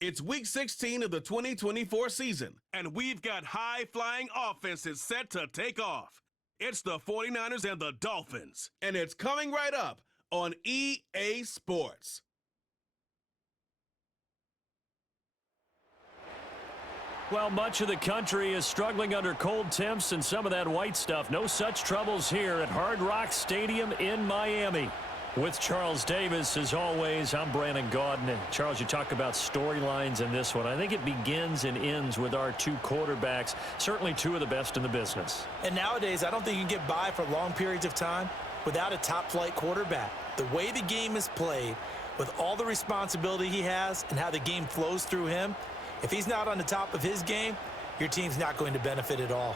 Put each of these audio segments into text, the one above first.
It's Week 16 of the 2024 season, and we've got high-flying offenses set to take off. It's the 49ers and the Dolphins, and it's coming right up on EA Sports. Well, much of the country is struggling under cold temps and some of that white stuff. No such troubles here at Hard Rock Stadium in Miami. With Charles Davis, as always, I'm Brandon Gaudin. Charles, you talk about storylines in this one. I think it begins and ends with our two quarterbacks, certainly two of the best in the business. And nowadays, I don't think you can get by for long periods of time without a top-flight quarterback. The way the game is played, with all the responsibility he has and how the game flows through him, if he's not on the top of his game, your team's not going to benefit at all.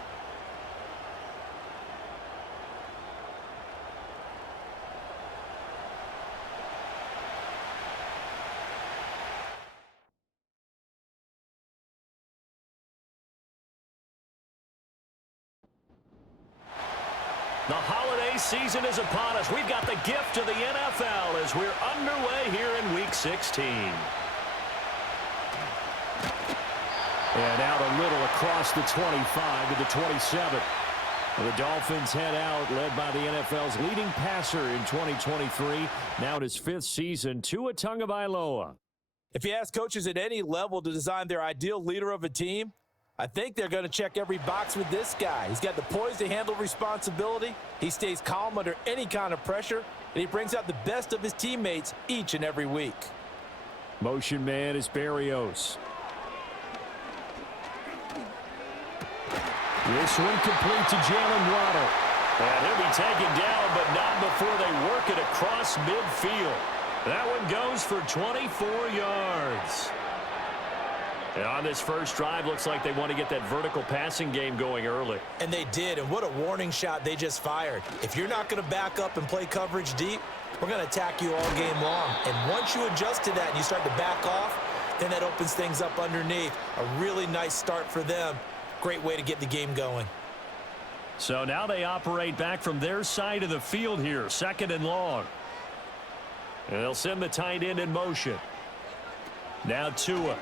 The holiday season is upon us. We've got the gift of the NFL as we're underway here in Week 16. And out a little across the 25 to the 27. The Dolphins head out, led by the NFL's leading passer in 2023. Now in his fifth season, Tua Tagovailoa. If you ask coaches at any level to design their ideal leader of a team, I think they're going to check every box with this guy. He's got the poise to handle responsibility. He stays calm under any kind of pressure, and he brings out the best of his teammates each and every week. Motion man is Berrios. This one complete to Jalen Waddle. And he'll be taken down, but not before they work it across midfield. That one goes for 24 yards. And on this first drive, looks like they want to get that vertical passing game going early. And they did, and what a warning shot they just fired. If you're not going to back up and play coverage deep, we're going to attack you all game long. And once you adjust to that and you start to back off, then that opens things up underneath. A really nice start for them. Great way to get the game going. So now they operate back from their side of the field here, second and long. And they'll send the tight end in motion. Now Tua.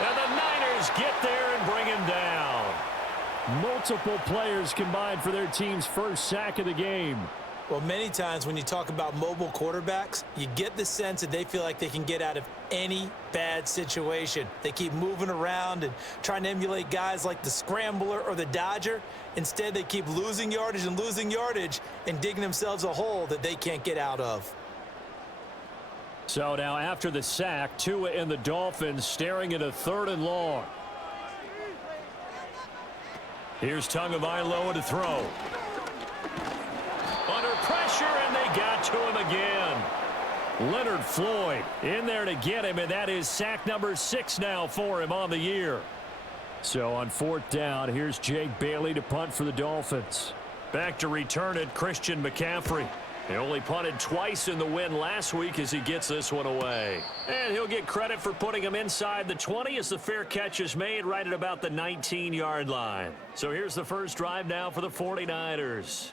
And the Niners get there and bring him down. Multiple players combined for their team's first sack of the game. Well, many times when you talk about mobile quarterbacks, you get the sense that they feel like they can get out of any bad situation. They keep moving around and trying to emulate guys like the Scrambler or the Dodger. Instead, they keep losing yardage and digging themselves a hole that they can't get out of. So now after the sack, Tua and the Dolphins staring at a third and long. Here's Tagovailoa to throw. Under pressure, and they got to him again. Leonard Floyd in there to get him, and that is sack number 6 now for him on the year. So on fourth down, here's Jake Bailey to punt for the Dolphins. Back to return it, Christian McCaffrey. He only punted twice in the win last week as he gets this one away. And he'll get credit for putting him inside the 20 as the fair catch is made right at about the 19-yard line. So here's the first drive now for the 49ers.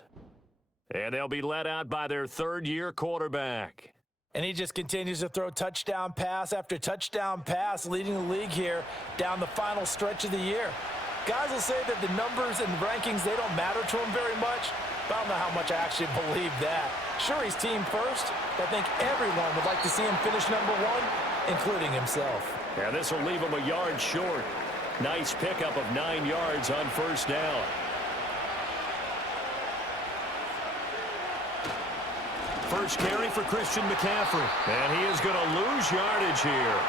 And they'll be led out by their third-year quarterback. And he just continues to throw touchdown pass after touchdown pass, leading the league here down the final stretch of the year. Guys will say that the numbers and rankings, they don't matter to him very much, but I don't know how much I actually believe that. Sure, he's team first, but I think everyone would like to see him finish number 1, including himself. Yeah, this will leave him a yard short. Nice pickup of 9 yards on first down. First carry for Christian McCaffrey. And he is going to lose yardage here.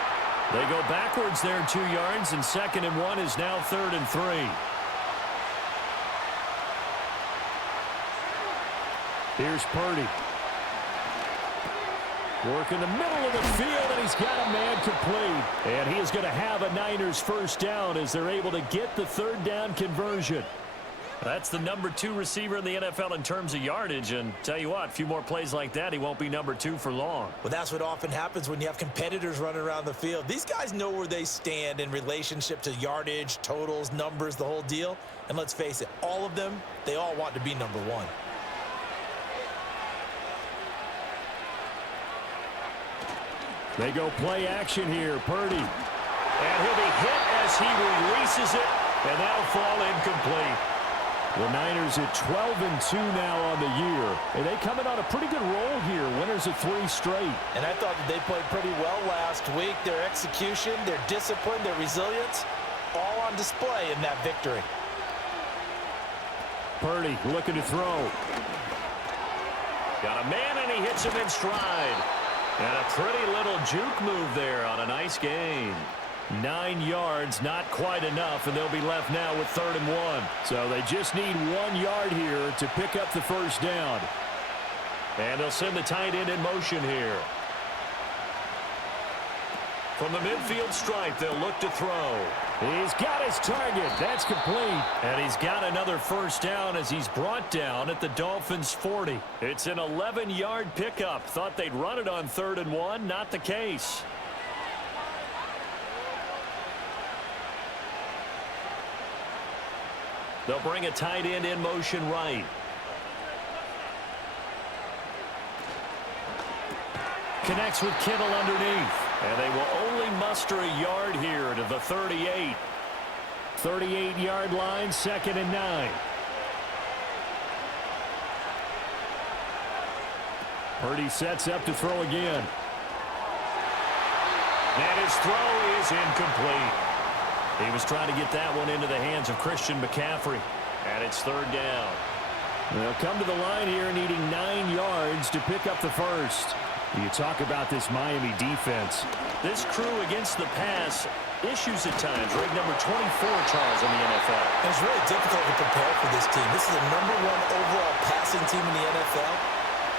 They go backwards there 2 yards, and 2nd and 1 is now 3rd and 3. Here's Purdy. Working the middle of the field, and he's got a man complete. And he is going to have a Niners first down as they're able to get the third down conversion. That's the number 2 receiver in the NFL in terms of yardage. And tell you what, a few more plays like that, he won't be number 2 for long. Well, that's what often happens when you have competitors running around the field. These guys know where they stand in relationship to yardage, totals, numbers, the whole deal. And let's face it, all of them, they all want to be number 1. They go play action here. Purdy. And he'll be hit as he releases it, and that'll fall incomplete. The Niners at 12-2 now on the year. And they come in on a pretty good roll here. Winners of 3 straight. And I thought that they played pretty well last week. Their execution, their discipline, their resilience, all on display in that victory. Purdy looking to throw. Got a man, and he hits him in stride. And a pretty little juke move there on a nice gain. 9 yards, not quite enough, and they'll be left now with 3rd and 1. So they just need 1 yard here to pick up the first down. And they'll send the tight end in motion here. From the midfield stripe, they'll look to throw. He's got his target. That's complete. And he's got another first down as he's brought down at the Dolphins' 40. It's an 11-yard pickup. Thought they'd run it on 3rd and 1. Not the case. They'll bring a tight end in motion right. Connects with Kittle underneath. And they will only muster a yard here to the 38. 38-yard line, 2nd and 9. Purdy sets up to throw again. And his throw is incomplete. He was trying to get that one into the hands of Christian McCaffrey. And it's 3rd down. They'll come to the line here needing 9 yards to pick up the first. You talk about this Miami defense. This crew against the pass, issues at times. Ranked number 24, Charles, in the NFL. And it's really difficult to prepare for this team. This is the #1 overall passing team in the NFL.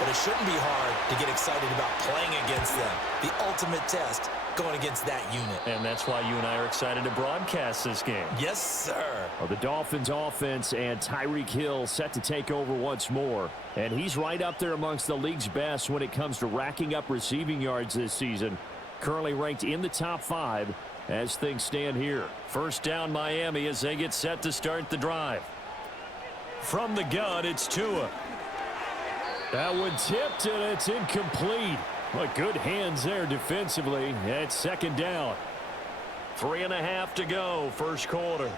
But it shouldn't be hard to get excited about playing against them. The ultimate test going against that unit. And that's why you and I are excited to broadcast this game. Yes, sir. Well, the Dolphins offense and Tyreek Hill set to take over once more. And he's right up there amongst the league's best when it comes to racking up receiving yards this season. Currently ranked in the top 5 as things stand here. First down Miami as they get set to start the drive. From the gun, it's Tua. That one tipped, and it's incomplete. But good hands there defensively. It's 2nd down. 3.5 to go, first quarter.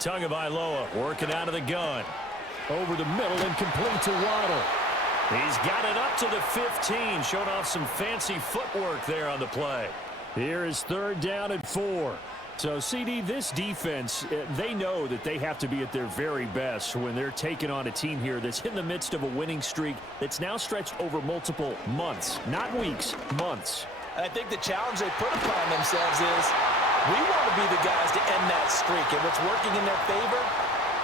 Tagovailoa working out of the gun. Over the middle and complete to Waddle. He's got it up to the 15. Showed off some fancy footwork there on the play. Here is 3rd down and 4. So, CD, this defense, they know that they have to be at their very best when they're taking on a team here that's in the midst of a winning streak that's now stretched over multiple months, not weeks, months. And I think the challenge they put upon themselves is we want to be the guys to end that streak. And what's working in their favor?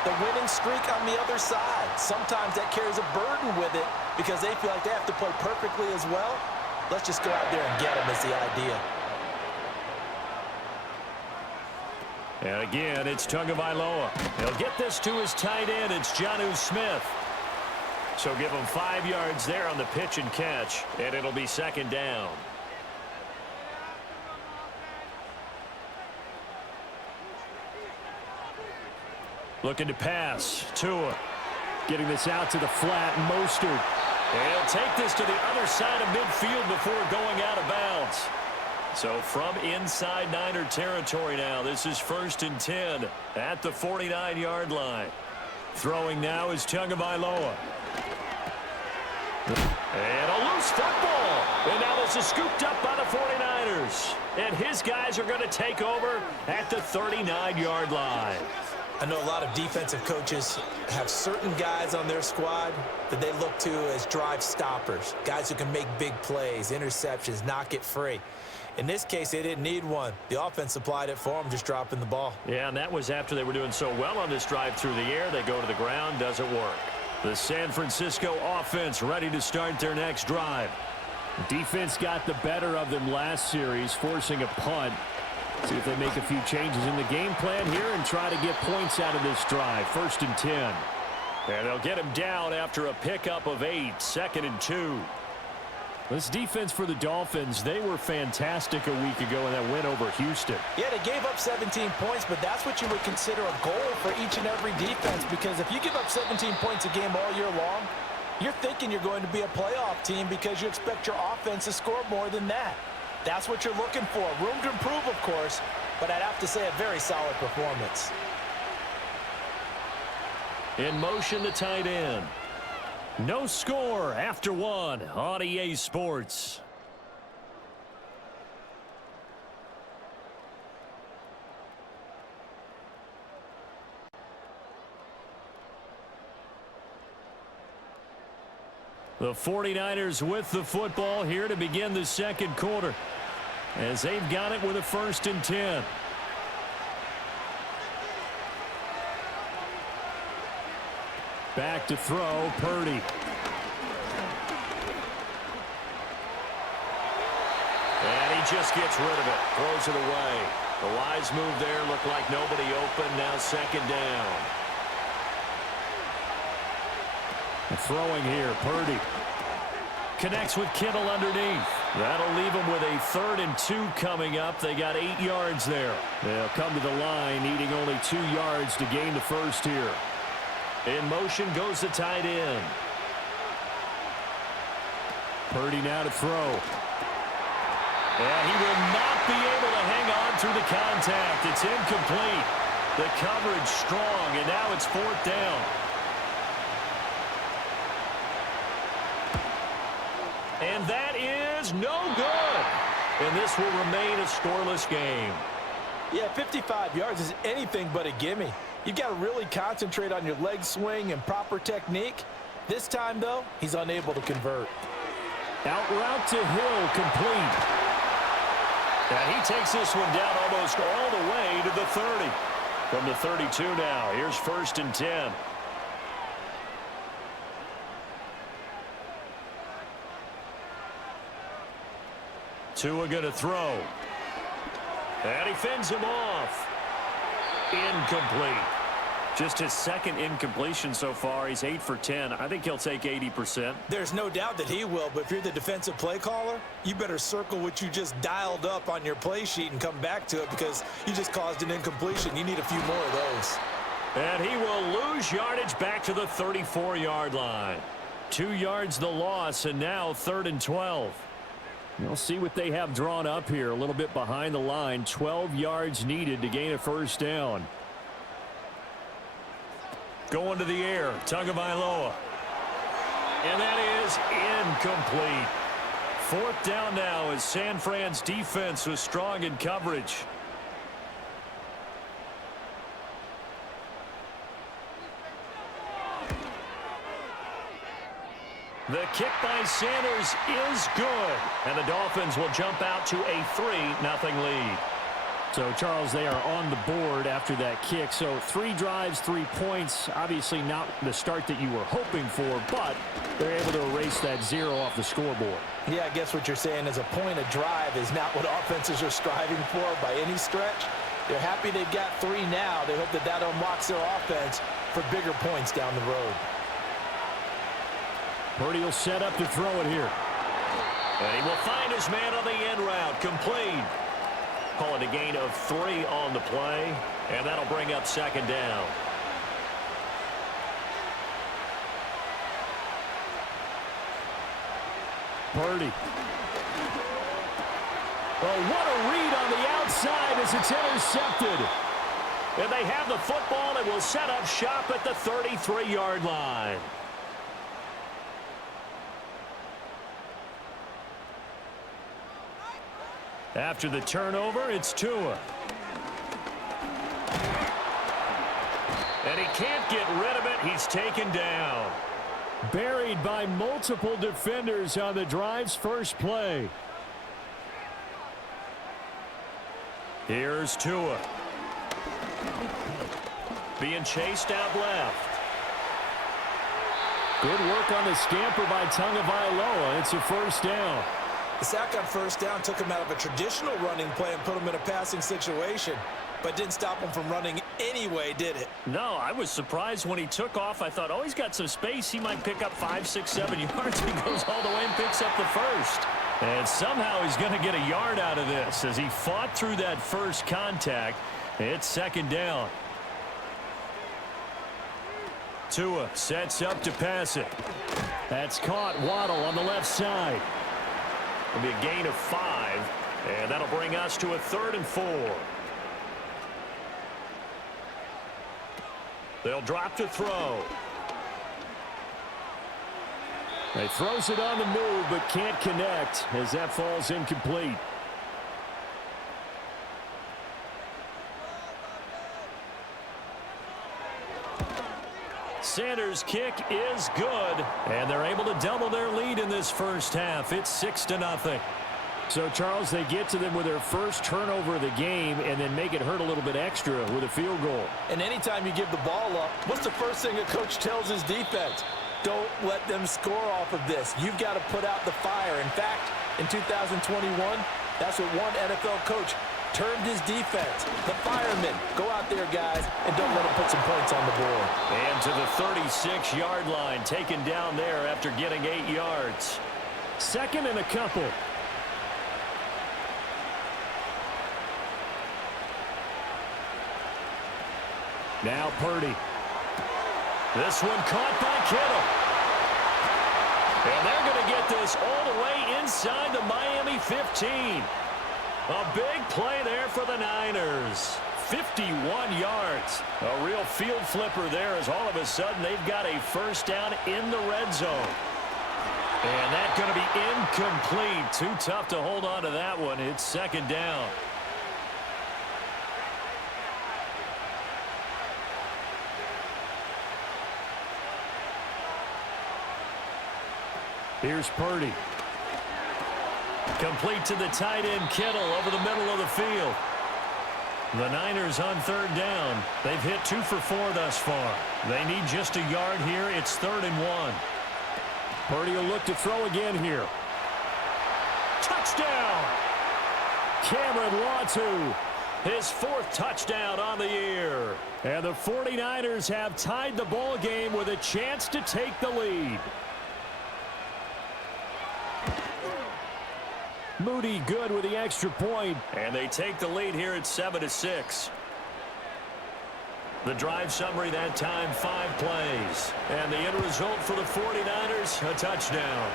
The winning streak on the other side. Sometimes that carries a burden with it because they feel like they have to play perfectly as well. Let's just go out there and get them is the idea. And again, it's Tagovailoa. He'll get this to his tight end. It's Jonnu Smith. So give him 5 yards there on the pitch and catch, and it'll be 2nd down. Looking to pass. Tua getting this out to the flat. Mostert. And he'll take this to the other side of midfield before going out of bounds. So from inside Niner territory now, this is 1st and 10 at the 49-yard line. Throwing now is Tagovailoa. And a loose football. And now this is scooped up by the 49ers. And his guys are going to take over at the 39-yard line. I know a lot of defensive coaches have certain guys on their squad that they look to as drive stoppers, guys who can make big plays, interceptions, knock it free. In this case, they didn't need one. The offense supplied it for them, just dropping the ball. Yeah, and that was after they were doing so well on this drive through the air. They go to the ground, doesn't work. The San Francisco offense ready to start their next drive. Defense got the better of them last series, forcing a punt. See if they make a few changes in the game plan here and try to get points out of this drive. 1st and 10. And they'll get him down after a pickup of 8. 2nd and 2. This defense for the Dolphins, they were fantastic a week ago in that win over Houston. Yeah, they gave up 17 points, but that's what you would consider a goal for each and every defense, because if you give up 17 points a game all year long, You're thinking you're going to be a playoff team because you expect your offense to score more than that. That's what you're looking for. Room to improve, of course, but I'd have to say a very solid performance. In motion, the tight end. No score after one on EA Sports. The 49ers with the football here to begin the second quarter, as they've got it with a 1st and 10. Back to throw, Purdy. And he just gets rid of it, throws it away. The wise move there, looked like nobody open, now 2nd down. Throwing here, Purdy. Connects with Kittle underneath. That'll leave them with a 3rd and 2 coming up. They got 8 yards there. They'll come to the line, needing only 2 yards to gain the first here. In motion goes the tight end. Purdy now to throw. And he will not be able to hang on through the contact. It's incomplete. The coverage strong, and now it's 4th down. And that is no good. And this will remain a scoreless game. Yeah, 55 yards is anything but a gimme. You've got to really concentrate on your leg swing and proper technique. This time, though, he's unable to convert. Out route to Hill, complete. And he takes this one down almost all the way to the 30. From the 32 now, here's 1st and 10. Tua going to throw. And he fends him off. Incomplete. Just his 2nd incompletion so far. He's 8 for 10. I think he'll take 80%. There's no doubt that he will, but if you're the defensive play caller, you better circle what you just dialed up on your play sheet and come back to it because you just caused an incompletion. You need a few more of those. And he will lose yardage back to the 34-yard line. 2 yards the loss, and now 3rd and 12. We'll see what they have drawn up here. A little bit behind the line. 12 yards needed to gain a 1st down. Going to the air. Tagovailoa. And that is incomplete. 4th down now as San Fran's defense was strong in coverage. The kick by Sanders is good. And the Dolphins will jump out to a 3-0 lead. So, Charles, they are on the board after that kick. So, 3 drives, 3 points. Obviously not the start that you were hoping for, but they're able to erase that 0 off the scoreboard. Yeah, I guess what you're saying is a point a drive is not what offenses are striving for by any stretch. They're happy they've got 3 now. They hope that that unlocks their offense for bigger points down the road. Purdy will set up to throw it here. And he will find his man on the end route. Complete. Call it a gain of 3 on the play. And that'll bring up 2nd down. Purdy. Oh, what a read on the outside as it's intercepted. And they have the football and will set up shop at the 33-yard line. After the turnover, it's Tua. And he can't get rid of it. He's taken down. Buried by multiple defenders on the drive's first play. Here's Tua. Being chased out left. Good work on the scamper by Tagovailoa. It's a 1st down. The sack on 1st down took him out of a traditional running play and put him in a passing situation, but didn't stop him from running anyway, did it? No, I was surprised when he took off. I thought, oh, he's got some space. He might pick up 5, 6, 7 yards. He goes all the way and picks up the 1st. And somehow he's going to get a yard out of this as he fought through that first contact. It's 2nd down. Tua sets up to pass it. That's caught. Waddle on the left side. It'll be a gain of 5, and that'll bring us to a 3rd and 4. They'll drop to throw. He throws it on the move, but can't connect as that falls incomplete. Sanders' kick is good, and they're able to double their lead in this first half. It's 6-0. So, Charles, they get to them with their first turnover of the game and then make it hurt a little bit extra with a field goal. And anytime you give the ball up, what's the first thing a coach tells his defense? Don't let them score off of this. You've got to put out the fire. In fact, in 2021, that's what one NFL coach termed his defense. The firemen. Go out there, guys, and don't let them put some points on the board. And to the 36-yard line, taken down there after getting 8 yards. 2nd and a couple. Now Purdy. This one caught by Kittle. And they're going to get this all the way inside the Miami 15. A big play there for the Niners. 51 yards. A real field flipper there as all of a sudden they've got a first down in the red zone. And that's going to be incomplete. Too tough to hold on to that one. It's 2nd down. Here's Purdy. Complete to the tight end, Kittle, over the middle of the field. The Niners on 3rd down. They've hit 2 for 4 thus far. They need just a yard here. It's 3rd and 1. Purdy will look to throw again here. Touchdown! Cameron Latu, his 4th touchdown on the year. And the 49ers have tied the ball game with a chance to take the lead. Moody good with the extra point. And they take the lead here at 7-6. The drive summary that time, 5 plays. And the end result for the 49ers, a touchdown.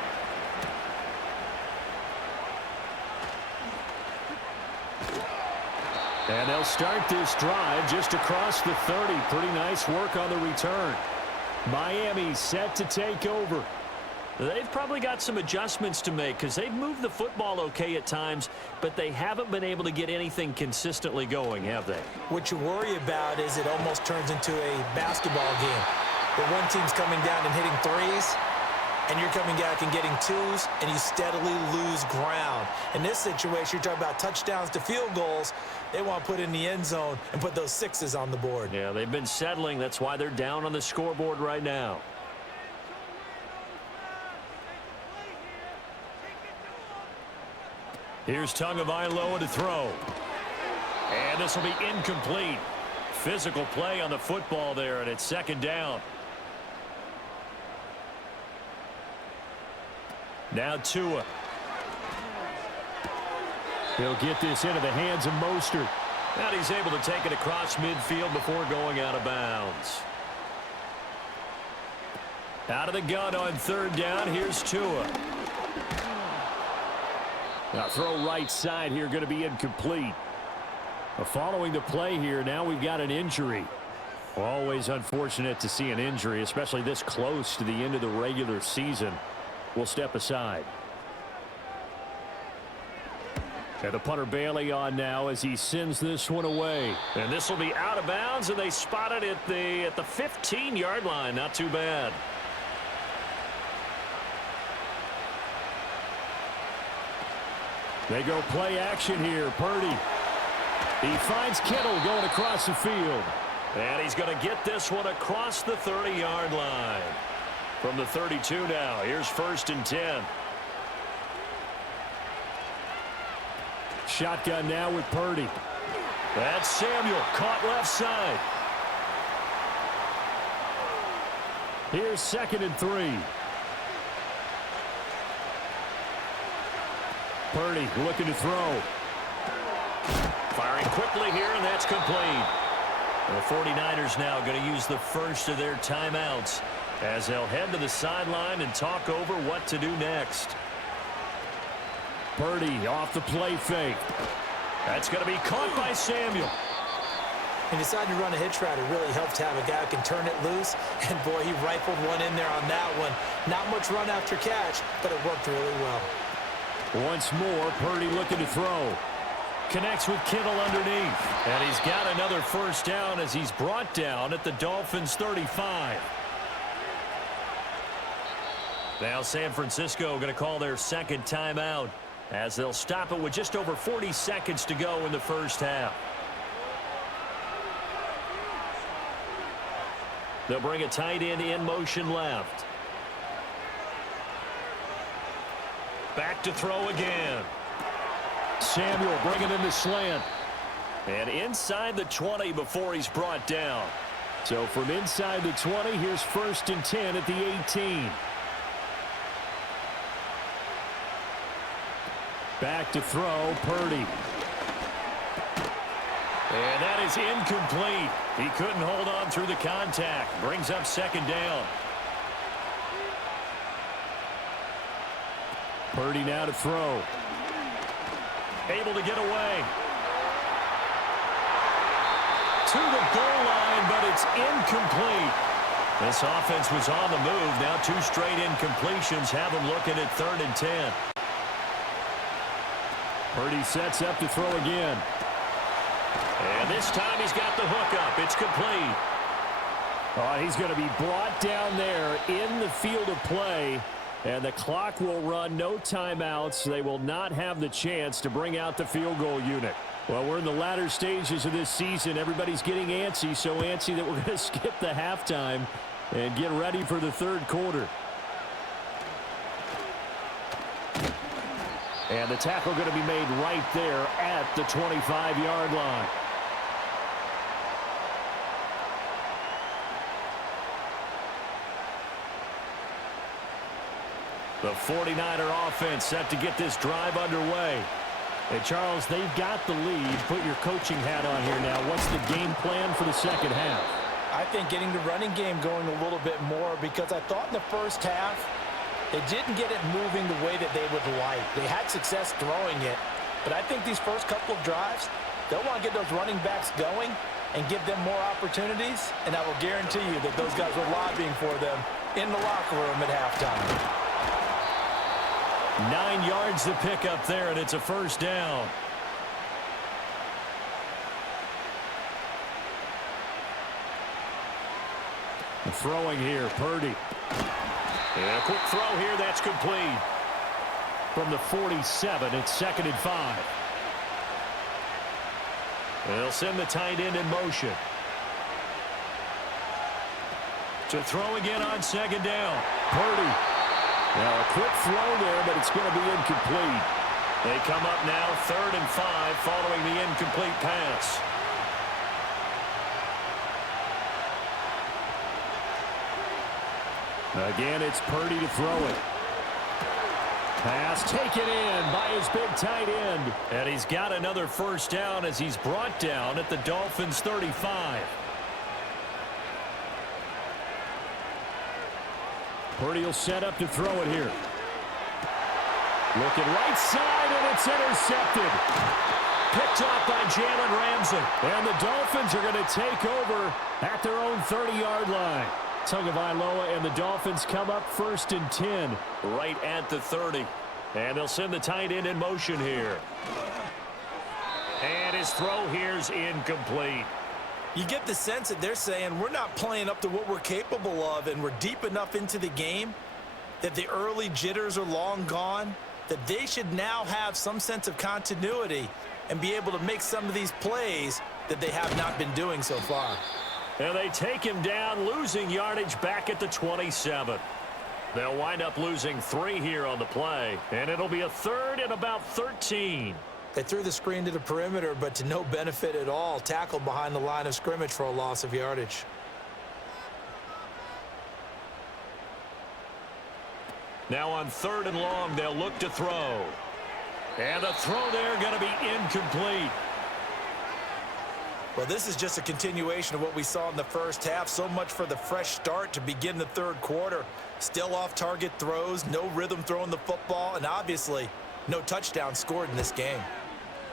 And they'll start this drive just across the 30. Pretty nice work on the return. Miami set to take over. They've probably got some adjustments to make because they've moved the football okay at times, but they haven't been able to get anything consistently going, have they? What you worry about is it almost turns into a basketball game where one team's coming down and hitting threes, and you're coming back and getting twos, and you steadily lose ground. In this situation, you're talking about touchdowns to field goals. They want to put in the end zone and put those sixes on the board. Yeah, they've been settling. That's why they're down on the scoreboard right now. Here's Tagovailoa to throw. And this will be incomplete. Physical play on the football there, and it's 2nd down. Now Tua. He'll get this into the hands of Mostert. And he's able to take it across midfield before going out of bounds. Out of the gun on 3rd down. Here's Tua. Now throw right side here, going to be incomplete. Following the play here, now we've got an injury. Always unfortunate to see an injury, especially this close to the end of the regular season. We'll step aside. And the punter Bailey on now as he sends this one away. And this will be out of bounds, and they spot it at the 15-yard line. Not too bad. They go play action here. Purdy. He finds Kittle going across the field. And he's going to get this one across the 30-yard line. From the 32 now. Here's 1st and 10. Shotgun now with Purdy. That's Samuel. Caught left side. Here's 2nd and 3. Purdy looking to throw. Firing quickly here, and that's complete. The 49ers now going to use the first of their timeouts as they'll head to the sideline and talk over what to do next. Purdy off the play fake. That's going to be caught by Samuel. And decided to run a hitch route. It really helped to have a guy who can turn it loose. And, boy, he rifled one in there on that one. Not much run after catch, but it worked really well. Once more, Purdy looking to throw. Connects with Kittle underneath. And he's got another first down as he's brought down at the Dolphins' 35. Now San Francisco going to call their second timeout as they'll stop it with just over 40 seconds to go in the first half. They'll bring a tight end in motion left. Back to throw again. Samuel bringing in the slant. And inside the 20 before he's brought down. So from inside the 20, here's 1st and 10 at the 18. Back to throw, Purdy. And that is incomplete. He couldn't hold on through the contact. Brings up 2nd down. Purdy now to throw. Able to get away. To the goal line, but it's incomplete. This offense was on the move. Now 2 straight incompletions have them looking at 3rd and 10. Purdy sets up to throw again. And this time he's got the hook up. It's complete. Oh, he's going to be brought down there in the field of play. And the clock will run, no timeouts. They will not have the chance to bring out the field goal unit. Well, we're in the latter stages of this season. Everybody's getting antsy, so antsy that we're going to skip the halftime and get ready for the 3rd quarter. And the tackle going to be made right there at the 25-yard line. The 49er offense set to get this drive underway. Hey, Charles, they've got the lead. Put your coaching hat on here now. What's the game plan for the second half? I think getting the running game going a little bit more, because I thought in the first half they didn't get it moving the way that they would like. They had success throwing it, but I think these first couple of drives, they'll want to get those running backs going and give them more opportunities, and I will guarantee you that those guys were lobbying for them in the locker room at halftime. 9 yards to pick up there, and it's a first down. Throwing here, Purdy. And a quick throw here, that's complete. From the 47, it's 2nd and 5. They'll send the tight end in motion. To throw again on 2nd down. Purdy. Now a quick throw there, but it's going to be incomplete. They come up now 3rd and 5 following the incomplete pass. Again, it's Purdy to throw it. Pass taken in by his big tight end. And he's got another first down as he's brought down at the Dolphins' 35. Purdy will set up to throw it here. Looking right side, and it's intercepted. Picked off by Jalen Ramsey. And the Dolphins are going to take over at their own 30-yard line. Tagovailoa and the Dolphins come up 1st and 10 right at the 30. And they'll send the tight end in motion here. And his throw here's incomplete. You get the sense that they're saying we're not playing up to what we're capable of, and we're deep enough into the game that the early jitters are long gone, that they should now have some sense of continuity and be able to make some of these plays that they have not been doing so far. And they take him down, losing yardage back at the 27. They'll wind up losing 3 here on the play, and it'll be a 3rd and about 13. They threw the screen to the perimeter, but to no benefit at all. Tackled behind the line of scrimmage for a loss of yardage. Now on 3rd and long, they'll look to throw. And the throw there going to be incomplete. Well, this is just a continuation of what we saw in the first half. So much for the fresh start to begin the third quarter. Still off-target throws, no rhythm throwing the football, and obviously no touchdown scored in this game.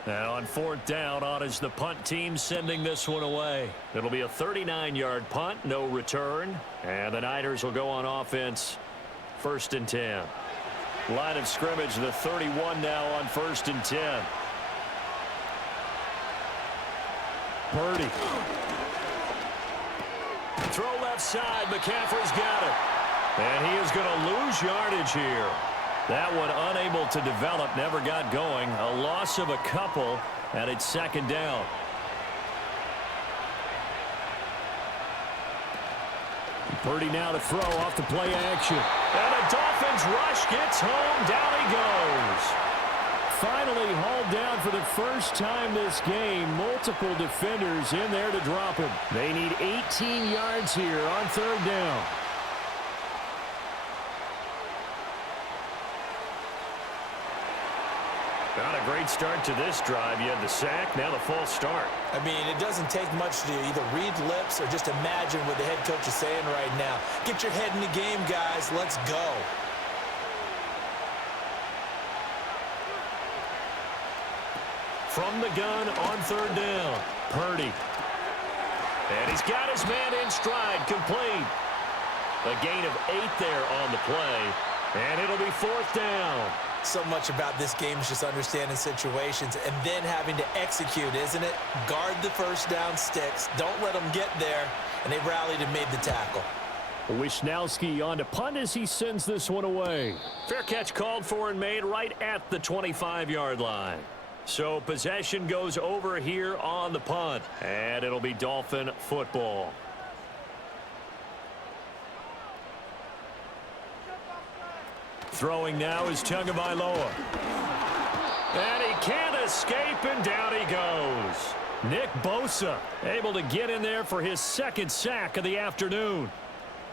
Now on fourth down, on is the punt team sending this one away. It'll be a 39-yard punt, no return. And the Niners will go on offense, 1st and 10. Line of scrimmage, the 31 now on 1st and 10. Purdy. Throw left side. McCaffrey's got it. And he is going to lose yardage here. That one unable to develop, never got going. A loss of a couple, and it's 2nd down. Purdy now to throw off the play action. And a Dolphins rush gets home. Down he goes. Finally hauled down for the first time this game. Multiple defenders in there to drop him. They need 18 yards here on 3rd down. Not a great start to this drive. You had the sack, now the false start. I mean, it doesn't take much to either read lips or just imagine what the head coach is saying right now. Get your head in the game, guys. Let's go. From the gun on 3rd down, Purdy. And he's got his man in stride, complete. A gain of 8 there on the play, and it'll be 4th down. So much about this game is just understanding situations and then having to execute, isn't it? Guard the first down sticks. Don't let them get there. And they rallied and made the tackle. Wisnowski on to punt as he sends this one away. Fair catch called for and made right at the 25-yard line. So possession goes over here on the punt. And it'll be Dolphin football. Throwing now is Tagovailoa. And he can't escape, and down he goes. Nick Bosa able to get in there for his 2nd sack of the afternoon.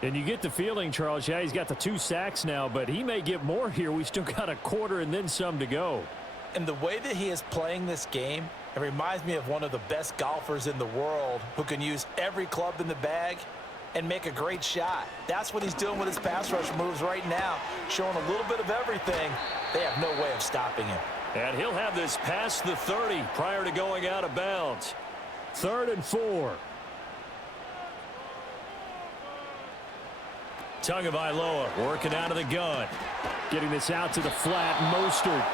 And you get the feeling, Charles, yeah, he's got the 2 sacks now, but he may get more here. We still got a quarter and then some to go. And the way that he is playing this game, it reminds me of one of the best golfers in the world who can use every club in the bag and make a great shot. That's what he's doing with his pass rush moves right now, showing a little bit of everything. They have no way of stopping him. And he'll have this past the 30 prior to going out of bounds. 3rd and 4. Tagovailoa working out of the gun. Getting this out to the flat. Mostert.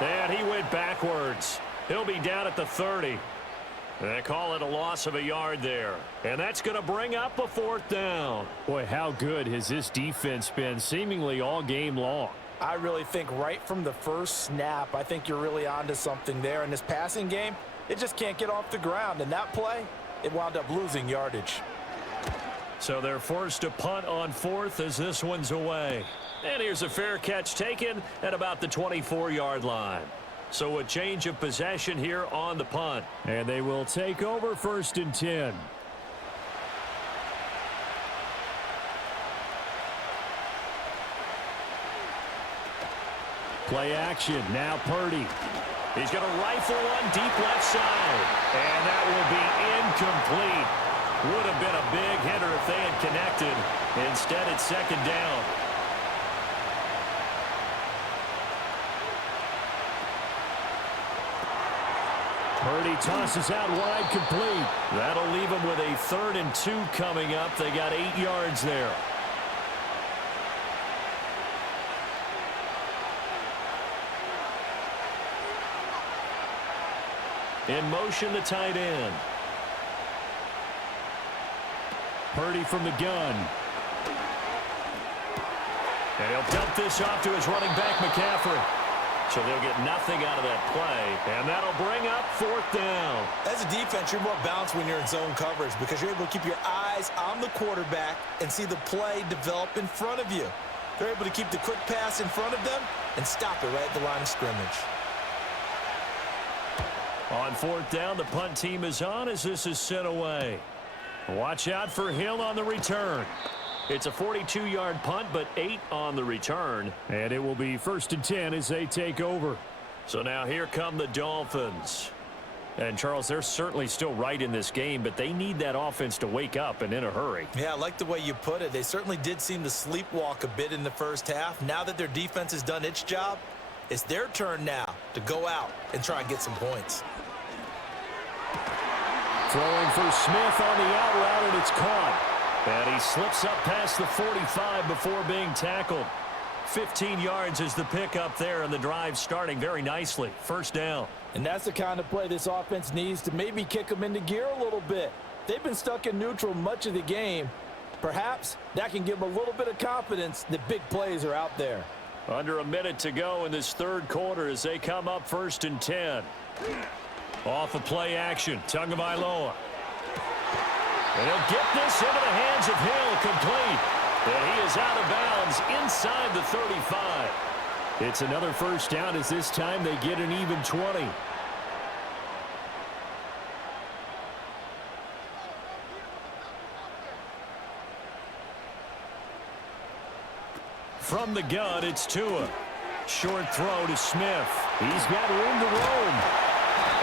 And he went backwards. He'll be down at the 30. They call it a loss of a yard there. And that's going to bring up a 4th down. Boy, how good has this defense been seemingly all game long? I really think right from the first snap, I think you're really onto something there. In this passing game, it just can't get off the ground. And that play, it wound up losing yardage. So they're forced to punt on 4th as this one's away. And here's a fair catch taken at about the 24-yard line. So a change of possession here on the punt. And they will take over 1st and 10. Play action. Now Purdy. He's going to rifle one deep left side. And that will be incomplete. Would have been a big hitter if they had connected. Instead, it's 2nd down. Purdy tosses out wide, complete. That'll leave them with a 3rd and 2 coming up. They got 8 yards there. In motion, the tight end. Purdy from the gun. And he'll dump this off to his running back, McCaffrey. So they'll get nothing out of that play, and that'll bring up 4th down. As a defense, you're more balanced when you're in zone coverage because you're able to keep your eyes on the quarterback and see the play develop in front of you. They're able to keep the quick pass in front of them and stop it right at the line of scrimmage. On 4th down, the punt team is on as this is sent away. Watch out for Hill on the return. It's a 42-yard punt, but 8 on the return. And it will be 1st and 10 as they take over. So now here come the Dolphins. And, Charles, they're certainly still right in this game, but they need that offense to wake up and in a hurry. Yeah, I like the way you put it. They certainly did seem to sleepwalk a bit in the first half. Now that their defense has done its job, it's their turn now to go out and try and get some points. Throwing for Smith on the out route, and it's caught. And he slips up past the 45 before being tackled. 15 yards is the pickup there, and the drive starting very nicely. First down. And that's the kind of play this offense needs to maybe kick them into gear a little bit. They've been stuck in neutral much of the game. Perhaps that can give them a little bit of confidence that big plays are out there. Under a minute to go in this third quarter as they come up 1st and 10. Off of play action, Tagovailoa. And he'll get this into the hands of Hill, complete. And he is out of bounds inside the 35. It's another first down as this time they get an even 20. From the gun, it's Tua. Short throw to Smith. He's got room to roam.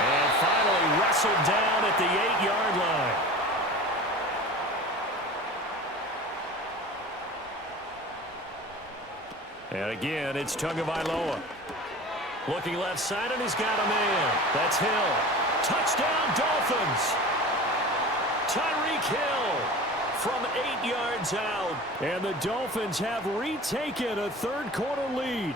And finally wrestled down at the 8-yard line. And again, it's Tagovailoa. Looking left side, and he's got a man. That's Hill. Touchdown, Dolphins. Tyreek Hill from 8 yards out. And the Dolphins have retaken a third quarter lead.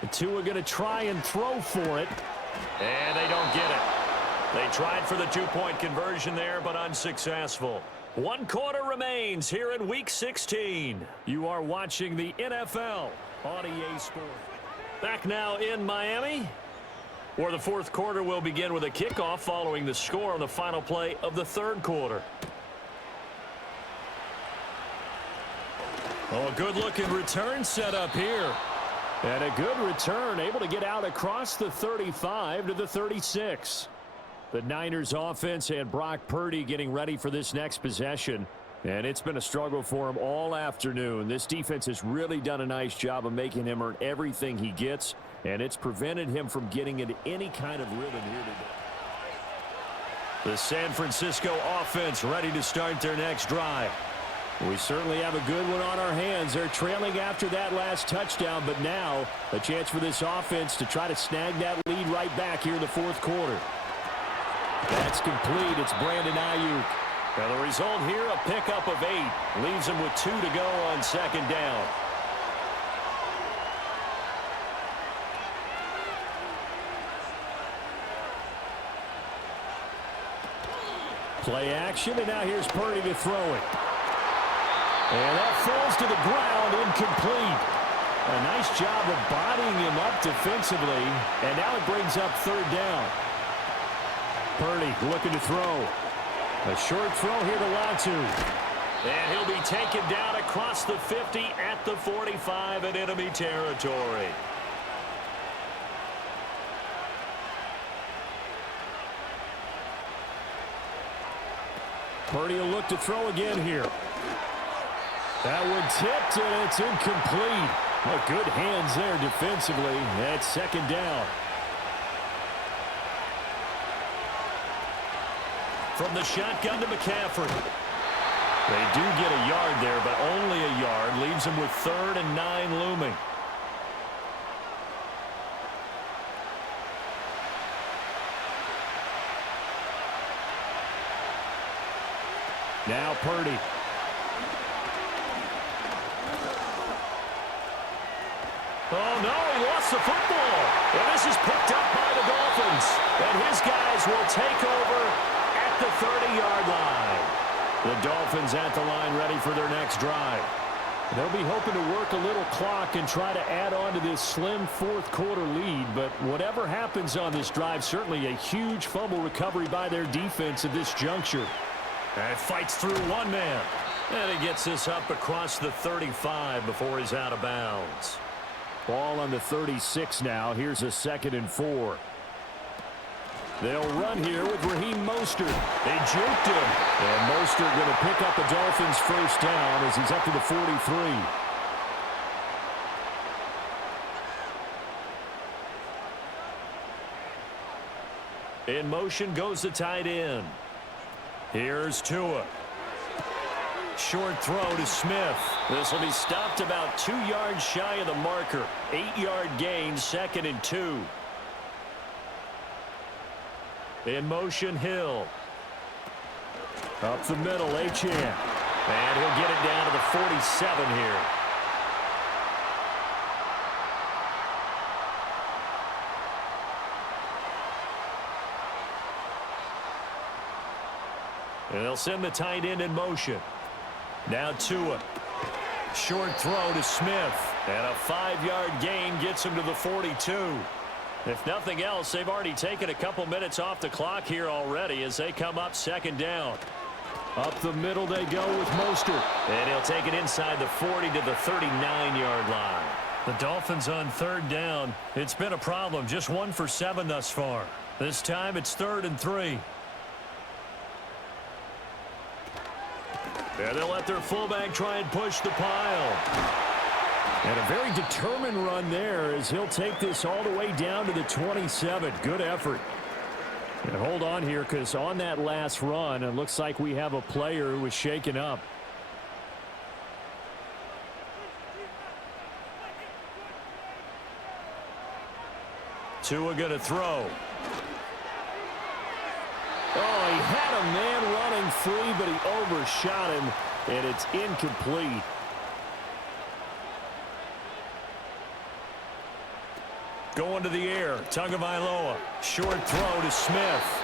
The two are going to try and throw for it. And they don't get it. They tried for the two-point conversion there, but unsuccessful. 1 quarter remains here in Week 16. You are watching the NFL on EA Sports. Back now in Miami, where the fourth quarter will begin with a kickoff following the score on the final play of the third quarter. Oh, a good-looking return set up here. And a good return, able to get out across the 35 to the 36. The Niners offense and Brock Purdy getting ready for this next possession. And it's been a struggle for him all afternoon. This defense has really done a nice job of making him earn everything he gets. And it's prevented him from getting into any kind of rhythm here today. The San Francisco offense ready to start their next drive. We certainly have a good one on our hands. They're trailing after that last touchdown, but now a chance for this offense to try to snag that lead right back here in the fourth quarter. That's complete. It's Brandon Ayuk. Now the result here, a pickup of 8. Leaves him with 2 to go on second down. Play action, and now here's Purdy to throw it. And that falls to the ground, incomplete. A nice job of bodying him up defensively, and now it brings up third down. Purdy looking to throw. A short throw here to Latu. And he'll be taken down across the 50 at the 45 in enemy territory. Purdy will look to throw again here. That one tipped, and it's incomplete. Well, good hands there defensively. That's second down. From the shotgun to McCaffrey. They do get a yard there, but only a yard. Leaves them with 3rd and 9 looming. Now Purdy. Oh, no, he lost the football. And this is picked up by the Dolphins. And his guys will take over at the 30-yard line. The Dolphins at the line ready for their next drive. They'll be hoping to work a little clock and try to add on to this slim fourth quarter lead. But whatever happens on this drive, certainly a huge fumble recovery by their defense at this juncture. And fights through one man. And he gets this up across the 35 before he's out of bounds. Ball on the 36 now. Here's a 2nd and 4. They'll run here with Raheem Mostert. They juked him. And Mostert going to pick up the Dolphins' first down as he's up to the 43. In motion goes the tight end. Here's Tua. Short throw to Smith. This will be stopped about 2 yards shy of the marker. 8-yard gain, 2nd and 2. In motion, Hill. Up the middle, Achane. And he'll get it down to the 47 here. And they'll send the tight end in motion. Now Tua. Short throw to Smith. And a 5-yard gain gets him to the 42. If nothing else, they've already taken a couple minutes off the clock here already as they come up 2nd down. Up the middle they go with Mostert. And he'll take it inside the 40 to the 39-yard line. The Dolphins on 3rd down. It's been a problem. Just 1 for 7 thus far. This time it's 3rd and 3. And they'll let their fullback try and push the pile. And a very determined run there as he'll take this all the way down to the 27. Good effort. And hold on here because on that last run, it looks like we have a player who was shaken up. Tua going to throw. Oh, he had a man running free, but he overshot him, and it's incomplete. Going to the air, Tagovailoa. Short throw to Smith.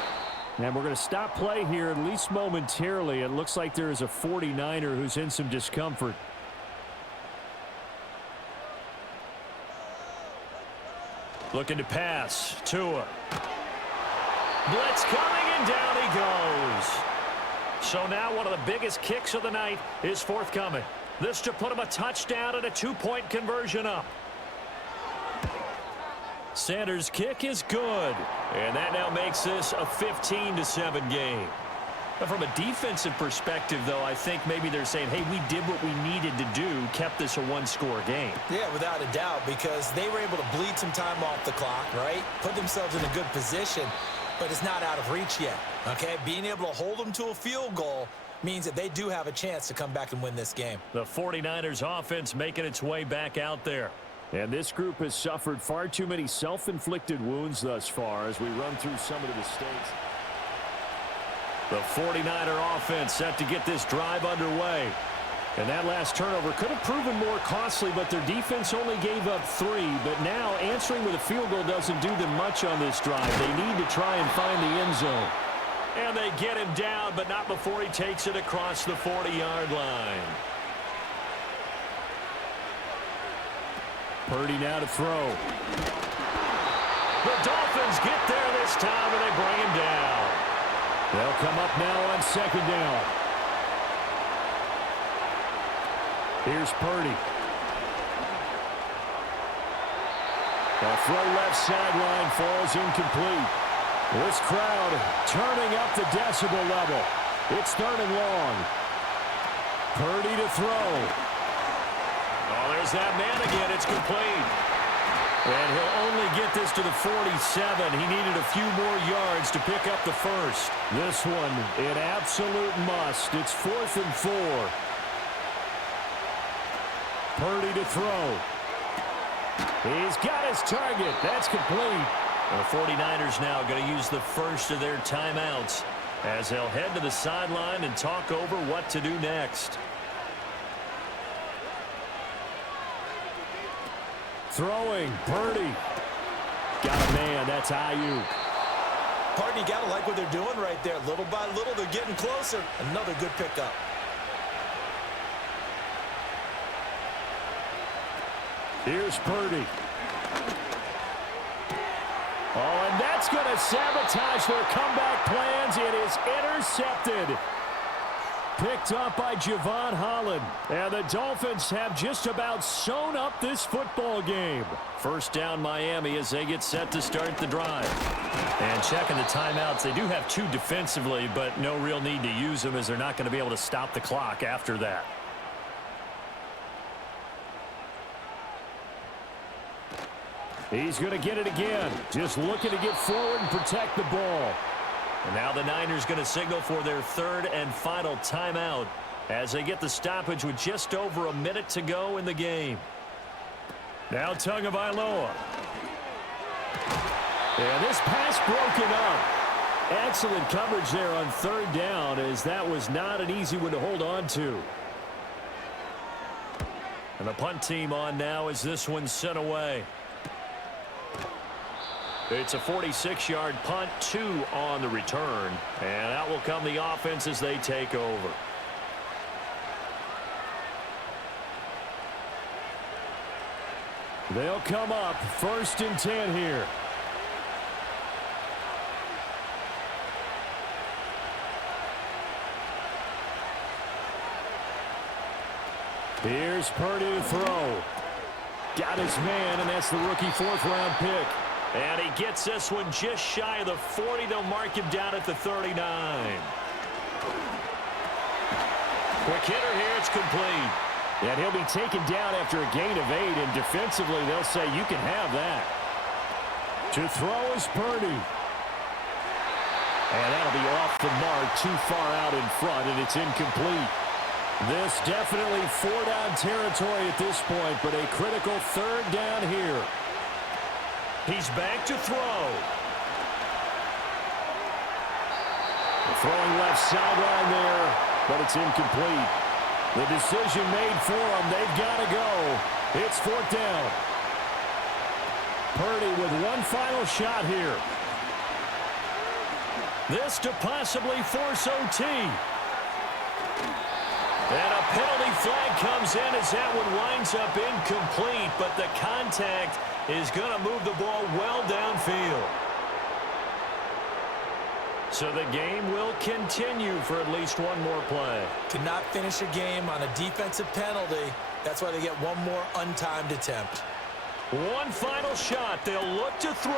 And we're going to stop play here, at least momentarily. It looks like there is a 49er who's in some discomfort. Looking to pass. Tua. Blitz coming, and down he goes. So now one of the biggest kicks of the night is forthcoming. This to put him a touchdown and a 2-point conversion up. Sanders' kick is good. And that now makes this a 15-7 game. But from a defensive perspective, though, I think maybe they're saying, hey, we did what we needed to do, kept this a 1-score game. Yeah, without a doubt, because they were able to bleed some time off the clock, right? Put themselves in a good position, but it's not out of reach yet, okay? Being able to hold them to a field goal means that they do have a chance to come back and win this game. The 49ers offense making its way back out there. And this group has suffered far too many self-inflicted wounds thus far as we run through some of the mistakes. The 49er offense set to get this drive underway. And that last turnover could have proven more costly, but their defense only gave up 3. But now answering with a field goal doesn't do them much on this drive. They need to try and find the end zone. And they get him down, but not before he takes it across the 40-yard line. Purdy now to throw. The Dolphins get there this time, and they bring him down. They'll come up now on 2nd down. Here's Purdy. A throw left sideline falls incomplete. This crowd turning up the decibel level. It's 3rd and long. Purdy to throw. Oh, there's that man again. It's complete. And he'll only get this to the 47. He needed a few more yards to pick up the first. This one, an absolute must. It's 4th and 4. Purdy to throw. He's got his target. That's complete. The 49ers now going to use the first of their timeouts as they'll head to the sideline and talk over what to do next. Throwing, Purdy. Got a man, that's Ayuk. Pardon, you got to like what they're doing right there. Little by little, they're getting closer. Another good pickup. Here's Purdy. Oh, and that's going to sabotage their comeback plans. It is intercepted. Picked up by Javon Holland. And the Dolphins have just about sewn up this football game. First down Miami as they get set to start the drive. And checking the timeouts, they do have 2 defensively, but no real need to use them as they're not going to be able to stop the clock after that. He's going to get it again. Just looking to get forward and protect the ball. And now the Niners going to signal for their third and final timeout as they get the stoppage with just over a minute to go in the game. Now Tagovailoa. And this pass broken up. Excellent coverage there on third down, as that was not an easy one to hold on to. And the punt team on now as this one's sent away. It's a 46-yard punt, 2 on the return. And out will come the offense as they take over. They'll come up 1st and 10 here. Here's Purdy to throw. Got his man, and that's the rookie 4th-round pick. And he gets this one just shy of the 40. They'll mark him down at the 39. Quick hitter here. It's complete. And he'll be taken down after a gain of 8. And defensively, they'll say you can have that. To throw is Purdy. And that'll be off the mark, too far out in front, and it's incomplete. This definitely 4-down territory at this point, but a critical 3rd down here. He's back to throw. Throwing left sideline there, but it's incomplete. The decision made for them. They've got to go. It's 4th down. Purdy with one final shot here. This to possibly force OT. And a penalty flag comes in as that one winds up incomplete, but the contact is going to move the ball well downfield. So the game will continue for at least one more play. Cannot finish a game on a defensive penalty. That's why they get one more untimed attempt. One final shot. They'll look to throw.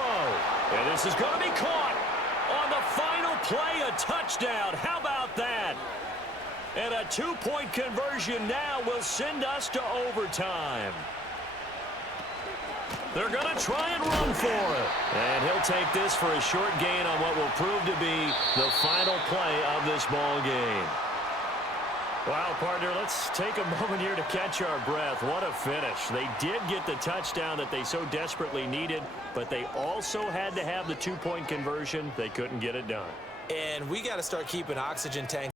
And this is going to be caught. On the final play, a touchdown. How about that? And a 2-point conversion now will send us to overtime. They're going to try and run for it. And he'll take this for a short gain on what will prove to be the final play of this ball game. Wow, partner, let's take a moment here to catch our breath. What a finish. They did get the touchdown that they so desperately needed, but they also had to have the 2-point conversion. They couldn't get it done. And we got to start keeping oxygen tanks